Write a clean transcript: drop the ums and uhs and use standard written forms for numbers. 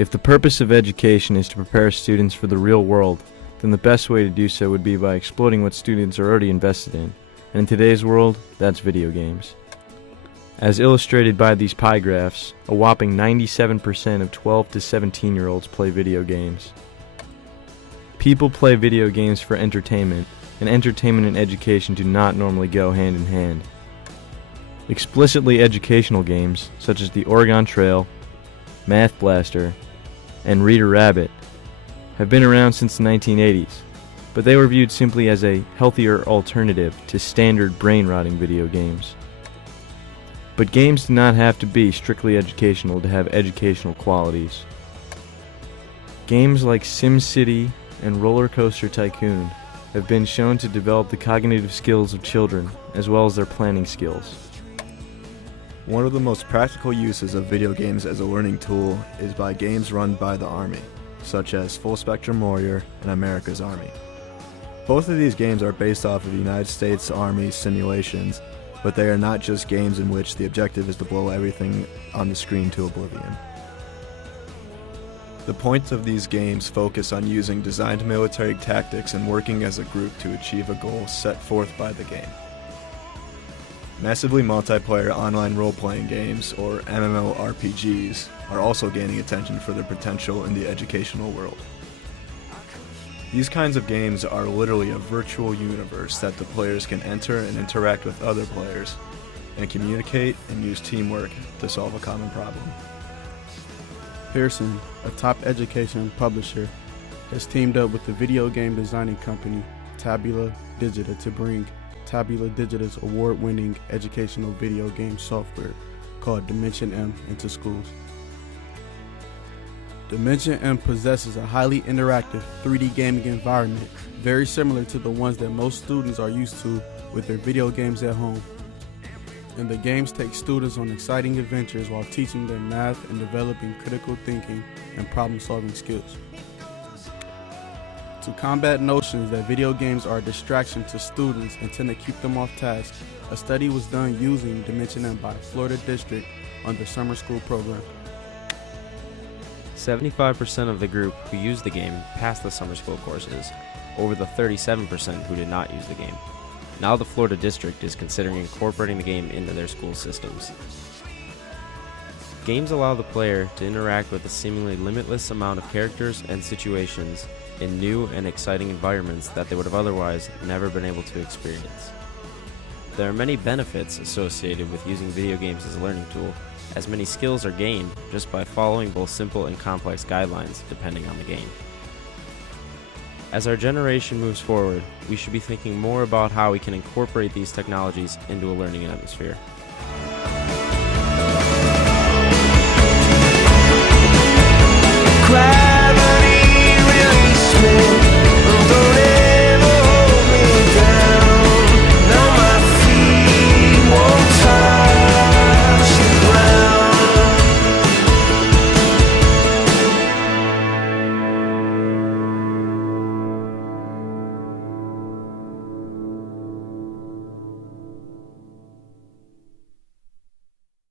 If the purpose of education is to prepare students for the real world, then the best way to do so would be by exploiting what students are already invested in. And in today's world, that's video games. As illustrated by these pie graphs, a whopping 97% of 12 to 17-year-olds play video games. People play video games for entertainment, and entertainment and education do not normally go hand in hand. Explicitly educational games, such as the Oregon Trail, Math Blaster, and Reader Rabbit, have been around since the 1980s, but they were viewed simply as a healthier alternative to standard brain-rotting video games. But games do not have to be strictly educational to have educational qualities. Games like SimCity and Roller Coaster Tycoon have been shown to develop the cognitive skills of children, as well as their planning skills. One of the most practical uses of video games as a learning tool is by games run by the Army, such as Full Spectrum Warrior and America's Army. Both of these games are based off of the United States Army simulations, but they are not just games in which the objective is to blow everything on the screen to oblivion. The points of these games focus on using designed military tactics and working as a group to achieve a goal set forth by the game. Massively multiplayer online role-playing games, or MMORPGs, are also gaining attention for their potential in the educational world. These kinds of games are literally a virtual universe that the players can enter and interact with other players, and communicate and use teamwork to solve a common problem. Pearson, a top education publisher, has teamed up with the video game designing company Tabula Digita to bring Tabula Digita's award-winning educational video game software called Dimension M into schools. Dimension M possesses a highly interactive 3D gaming environment very similar to the ones that most students are used to with their video games at home. And the games take students on exciting adventures while teaching them math and developing critical thinking and problem-solving skills. To combat notions that video games are a distraction to students and tend to keep them off task, a study was done using Dimension M by Florida District on the summer school program. 75% of the group who used the game passed the summer school courses, over the 37% who did not use the game. Now the Florida District is considering incorporating the game into their school systems. Games allow the player to interact with a seemingly limitless amount of characters and situations in new and exciting environments that they would have otherwise never been able to experience. There are many benefits associated with using video games as a learning tool, as many skills are gained just by following both simple and complex guidelines depending on the game. As our generation moves forward, we should be thinking more about how we can incorporate these technologies into a learning atmosphere.